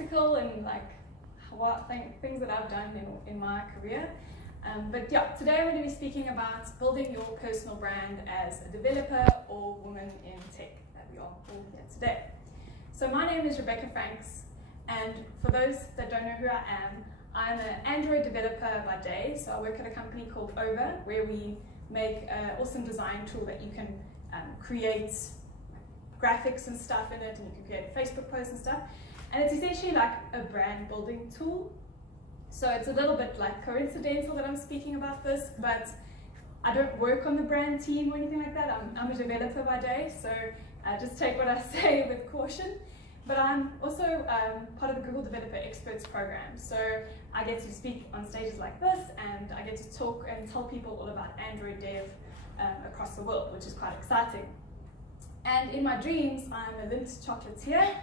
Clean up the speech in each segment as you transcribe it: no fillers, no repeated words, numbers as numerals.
practical and like things that I've done in my career. But yeah, today I'm going to be speaking about building your personal brand as a developer or woman in tech that we are all here today. So my name is Rebecca Franks, and for those that don't know who I am, I'm an Android developer by day. So I work at a company called Over, where we make an awesome design tool that you can create graphics and stuff in it, and you can create Facebook posts and stuff. And it's essentially like a brand building tool. So it's a little bit like coincidental that I'm speaking about this, but I don't work on the brand team or anything like that. I'm a developer by day, so just take what I say with caution. But I'm also part of the Google Developer Experts program. So I get to speak on stages like this, and I get to talk and tell people all about Android dev across the world, which is quite exciting. And in my dreams, I'm a Lindt chocolatier.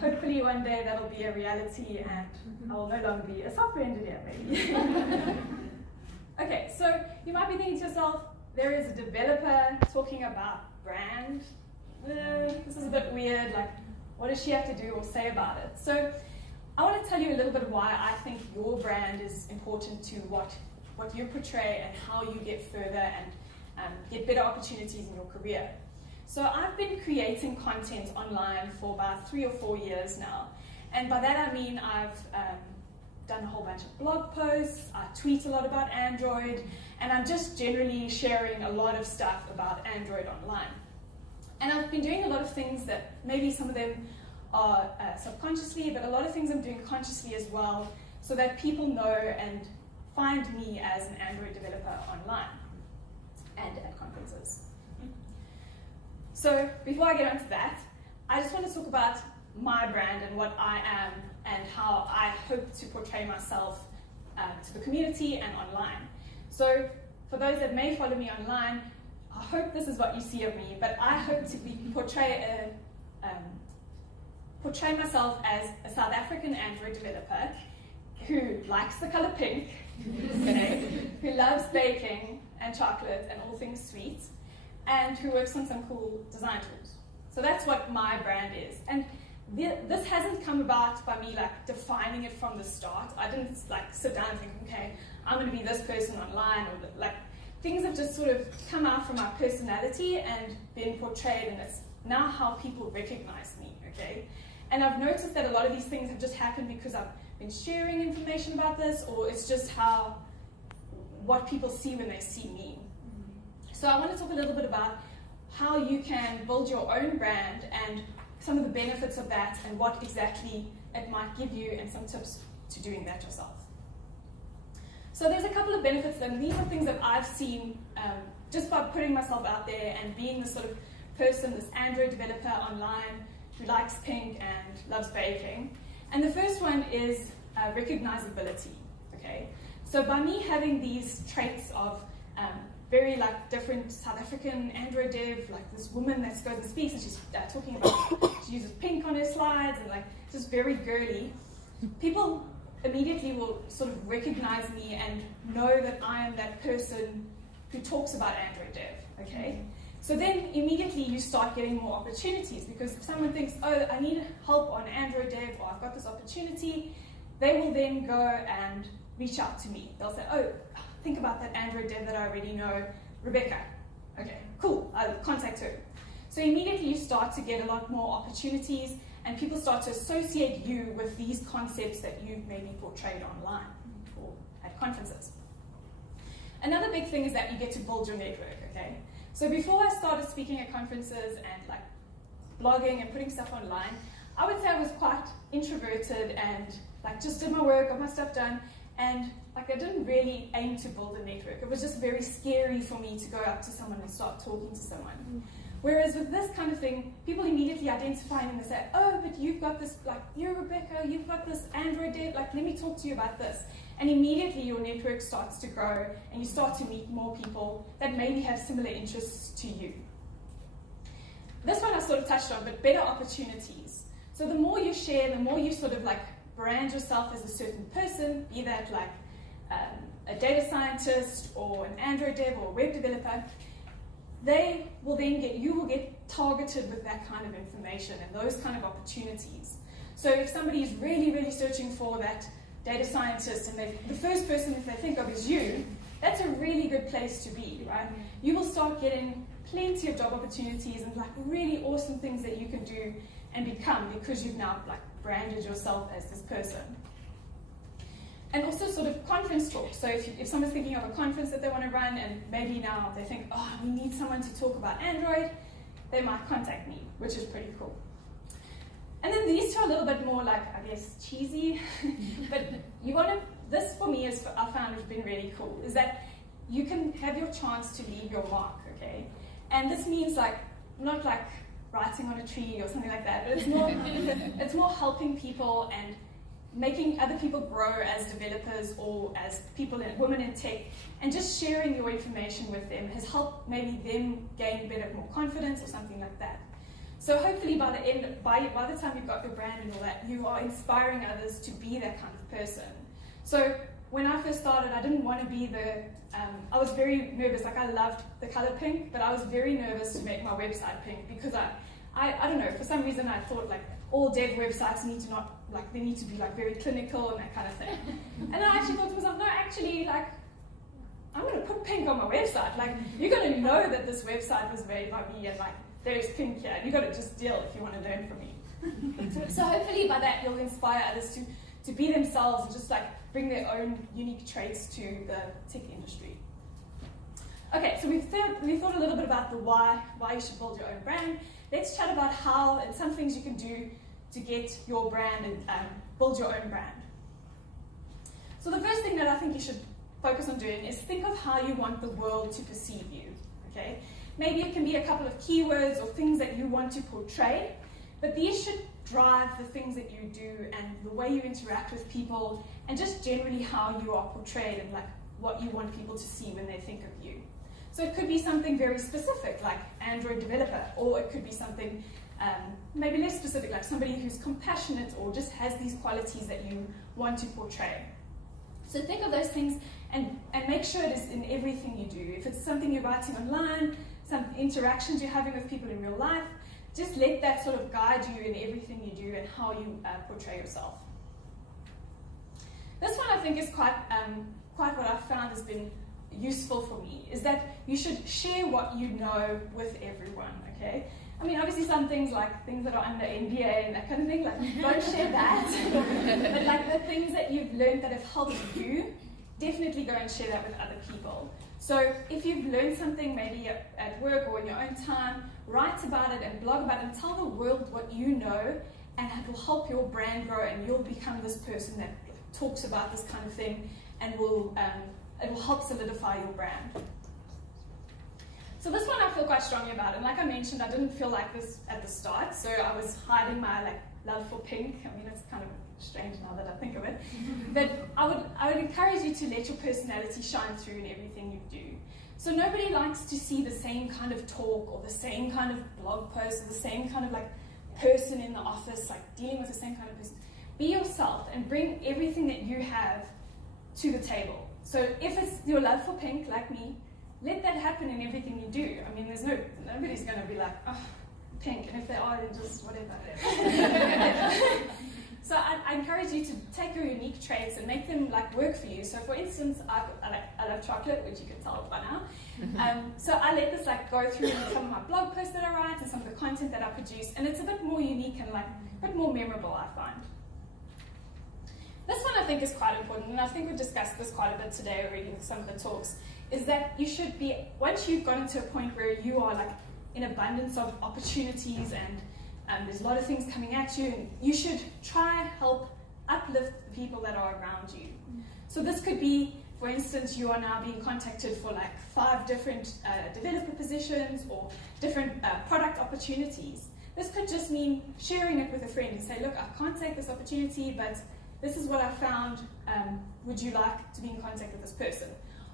Hopefully one day that'll be a reality and I will no longer be a software engineer, maybe. Okay, so you might be thinking to yourself, there is a developer talking about brand. This is a bit weird, like what does she have to do or say about it? So I want to tell you a little bit why I think your brand is important to what you portray and how you get further and get better opportunities in your career. So I've been creating content online for about 3 or 4 years now. And by that I mean I've done a whole bunch of blog posts, I tweet a lot about Android, and I'm just generally sharing a lot of stuff about Android online. And I've been doing a lot of things that maybe some of them are subconsciously, but a lot of things I'm doing consciously as well, so that people know and find me as an Android developer online and at conferences. So before I get onto that, I just want to talk about my brand and what I am and how I hope to portray myself to the community and online. So for those that may follow me online, I hope this is what you see of me, but I hope to portray myself as a South African Android developer who likes the color pink, who loves baking and chocolate and all things sweet, and who works on some cool design tools. So that's what my brand is. And this hasn't come about by me like defining it from the start. I didn't like sit down and think, okay, I'm going to be this person online, or like things have just sort of come out from my personality and been portrayed, and it's now how people recognize me, okay? And I've noticed that a lot of these things have just happened because I've been sharing information about this, or it's just what people see when they see me. So I want to talk a little bit about how you can build your own brand and some of the benefits of that and what exactly it might give you and some tips to doing that yourself. So there's a couple of benefits, and these are things that I've seen just by putting myself out there and being this sort of person, this Android developer online who likes pink and loves baking. And the first one is recognizability, okay? So by me having these traits of very like different South African Android dev, like this woman that goes and speaks and she's talking about, she uses pink on her slides and like just very girly, people immediately will sort of recognize me and know that I am that person who talks about Android dev, okay? So then immediately you start getting more opportunities, because if someone thinks, oh, I need help on Android dev, or I've got this opportunity, they will then go and reach out to me. They'll say, oh, think about that Android dev that I already know, Rebecca. Okay, cool, I'll contact her. So immediately you start to get a lot more opportunities, and people start to associate you with these concepts that you've maybe portrayed online or at conferences. Another big thing is that you get to build your network, okay? So before I started speaking at conferences and like blogging and putting stuff online, I would say I was quite introverted and like just did my work, got my stuff done, and like I didn't really aim to build a network. It was just very scary for me to go up to someone and start talking to someone. Whereas with this kind of thing, people immediately identify and they say, oh, but you've got this, like, you're Rebecca, you've got this Android dev, like, let me talk to you about this. And immediately your network starts to grow and you start to meet more people that maybe have similar interests to you. This one I sort of touched on, but better opportunities. So the more you share, the more you sort of like brand yourself as a certain person, be that like a data scientist or an Android dev or a web developer, you will get targeted with that kind of information and those kind of opportunities. So if somebody is really, really searching for that data scientist and the first person that they think of is you, that's a really good place to be, right? You will start getting plenty of job opportunities and like really awesome things that you can do and become because you've now like branded yourself as this person. And also sort of conference talk. So if someone's thinking of a conference that they want to run and maybe now they think, oh, we need someone to talk about Android, they might contact me, which is pretty cool. And then these two are a little bit more like, I guess, cheesy, but you want to, this for me is, I found has been really cool, is that you can have your chance to leave your mark, okay? And this means like, not like writing on a tree or something like that, but it's more helping people and making other people grow as developers or as women in tech, and just sharing your information with them has helped maybe them gain a bit of more confidence or something like that. So hopefully by the time you've got your brand and all that, you are inspiring others to be that kind of person. So when I first started, I didn't want to be I was very nervous, like I loved the color pink, but I was very nervous to make my website pink because I don't know, for some reason I thought like all dev websites need to be like very clinical and that kind of thing. And then I actually thought to myself, no, actually, like, I'm going to put pink on my website. Like, you're going to know that this website was made by me and like, there's pink here. And you've got to just deal if you want to learn from me. So hopefully by that, you'll inspire others to be themselves and just like bring their own unique traits to the tech industry. Okay, so we've thought a little bit about the why you should build your own brand. Let's chat about how and some things you can do to get your brand and build your own brand. So the first thing that I think you should focus on doing is think of how you want the world to perceive you, okay? Maybe it can be a couple of keywords or things that you want to portray, but these should drive the things that you do and the way you interact with people and just generally how you are portrayed and like what you want people to see when they think of you. So it could be something very specific, like Android developer, or it could be something maybe less specific, like somebody who's compassionate or just has these qualities that you want to portray. So think of those things and make sure it is in everything you do. If it's something you're writing online, some interactions you're having with people in real life, just let that sort of guide you in everything you do and how you portray yourself. This one I think is quite what I've found has been useful for me, is that you should share what you know with everyone, okay? I mean, obviously some things like things that are under NDA and that kind of thing, like don't share that. But like the things that you've learned that have helped you, definitely go and share that with other people. So if you've learned something maybe at work or in your own time, write about it and blog about it and tell the world what you know, and it will help your brand grow and you'll become this person that talks about this kind of thing and it will help solidify your brand. So this one I feel quite strongly about, and like I mentioned, I didn't feel like this at the start, so I was hiding my like love for pink. I mean, it's kind of strange now that I think of it. But I would encourage you to let your personality shine through in everything you do. So nobody likes to see the same kind of talk or the same kind of blog post or the same kind of like person in the office, like dealing with the same kind of person. Be yourself and bring everything that you have to the table. So if it's your love for pink, like me, let that happen in everything you do. I mean, nobody's going to be like, oh, pink, and if they are, then just whatever. So I encourage you to take your unique traits and make them like work for you. So for instance, I love chocolate, which you can tell by now. So I let this like go through some of my blog posts that I write and some of the content that I produce, and it's a bit more unique and like a bit more memorable, I find. This one I think is quite important, and I think we've discussed this quite a bit today already with some of the talks, is that you should be, once you've gotten to a point where you are like in abundance of opportunities and there's a lot of things coming at you, and you should try and help uplift the people that are around you. So this could be, for instance, you are now being contacted for like 5 different developer positions or different product opportunities. This could just mean sharing it with a friend and say, look, I can't take this opportunity, but this is what I found, would you like to be in contact with this person?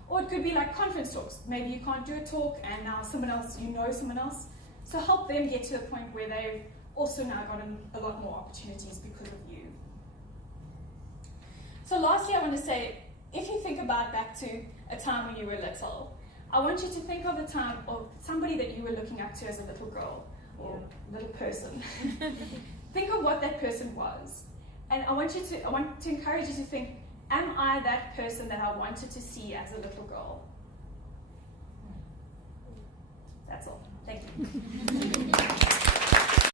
Or it could be like conference talks. Maybe you can't do a talk and now someone else, you know someone else. So help them get to the point where they've also now gotten a lot more opportunities because of you. So lastly, I want to say, if you think about back to a time when you were little, I want you to think of a time of somebody that you were looking up to as a little girl or little person. think of what that person was. And I want to encourage you to think, am I that person that I wanted to see as a little girl? That's all. Thank you.